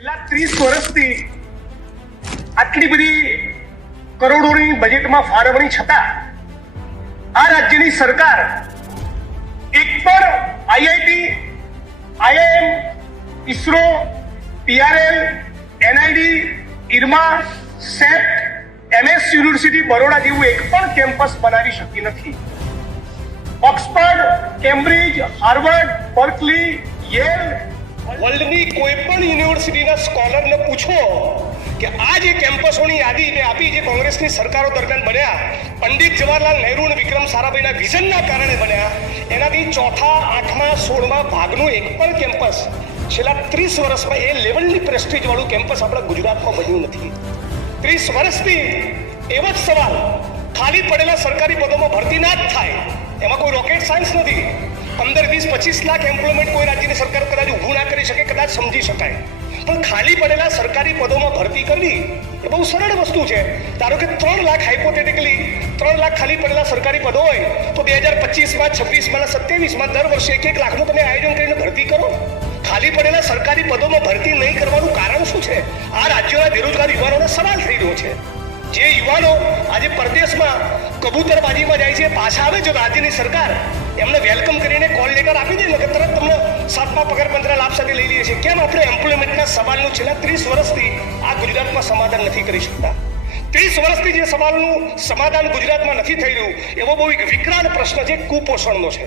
છેલ્લા 30 વર્ષથી આટલી બધી કરોડોની બજેટમાં ફાળવણી છતાં આ રાજ્યની સરકાર એક પણ IIT, IIM, ISRO, PRL, NID, IRMA, CEPT, MS university Baroda જેવું એક પણ કેમ્પસ બનાવી શકી નથી. Oxford, Cambridge, Harvard, Berkeley, Yale, વર્લ્ડની કોઈ પણ યુનિવર્સિટીના સ્કોલરને પૂછો કે આ જે કેમ્પસોની યાદી મેં આપી જે કોંગ્રેસની સરકારો દરમિયાન બન્યા, પંડિત જવાહરલાલ નહેરુ અને વિક્રમ સારાભાઈના વિઝનના કારણે બન્યા, એનાથી ચોથા, આઠમા, 16મા ભાગનું એક પણ કેમ્પસ છેલ્લા 30 વર્ષમાં એ લેવલની પ્રેસ્ટીજ વાળું કેમ્પસ આપણા ગુજરાતમાં બન્યું નથી. 30 વર્ષથી એવો જ સવાલ, ખાલી પડેલા સરકારી પદોમાં ભરતી ના જ થાય, એમાં કોઈ રોકેટ સાયન્સ નથી. 15, 20, 25 લાખ એમ્પ્લોયમેન્ટ કોઈ રાજ્યની સરકાર કદાચ ઊભું ના કરી શકે, કદાચ સમજી શકાય, પણ ખાલી પડેલા સરકારી પદોમાં ભરતી કરવી એ બહુ સરળ વસ્તુ છે. ધારો કે 3 લાખ હાઇપોથેટિકલી 3 લાખ ખાલી પડેલા સરકારી પદો હોય તો 2025માં, 26માં, 27માં દર વર્ષે 1 લાખનું તમે આયોજન કરીને ભરતી કરો. ખાલી પડેલા સરકારી પદોમાં ભરતી નહીં કરવાનું કારણ શું છે? આ રાજ્યોના બેરોજગાર યુવાનોને સવાલ થઈ રહ્યો છે. જે યુવાનો આજે પરદેશમાં કબૂતરબાજીમાં જાય છે, પાછા આવે છે, રાજ્યની સરકાર એમને વેલકમ કરીને કોલ લેટર આપી દે ને કે તરત તમને 7મા પગાર પંચના લાભ સાથે લઈ લઈએ છીએ. કેમ આપણે એમ્પ્લોયમેન્ટના સવાલનું છેલ્લા 30 વર્ષથી આ ગુજરાતમાં સમાધાન નથી કરી શકતા? 30 વર્ષથી જે સવાલનું સમાધાન ગુજરાતમાં નથી થઈ રહ્યું એવો બહુ એક વિકરાળ પ્રશ્ન છે, કુપોષણનો છે.